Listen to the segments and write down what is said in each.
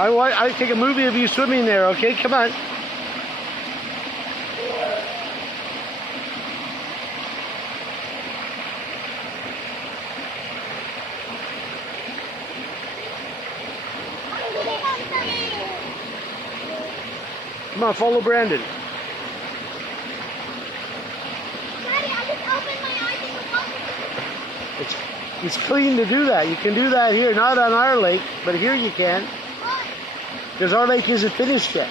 I take a movie of you swimming there, okay? Come on. Come on, follow Brandon. Daddy, I just opened my eyes and the water. It's clean to do that. You can do that here, not on our lake, but here you can. Because our lake isn't finished yet.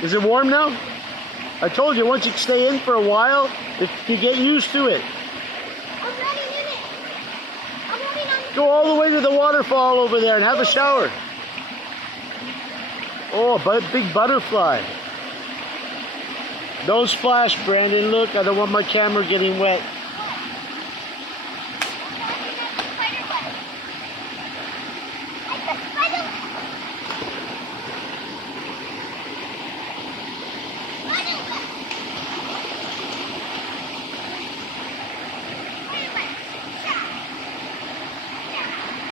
Is it warm now? I told you, once you stay in for a while, you get used to it. I'm running in it. I'm running on. Go all the way to the waterfall over there and have a shower. Oh, a big butterfly. Don't splash, Brandon. Look, I don't want my camera getting wet.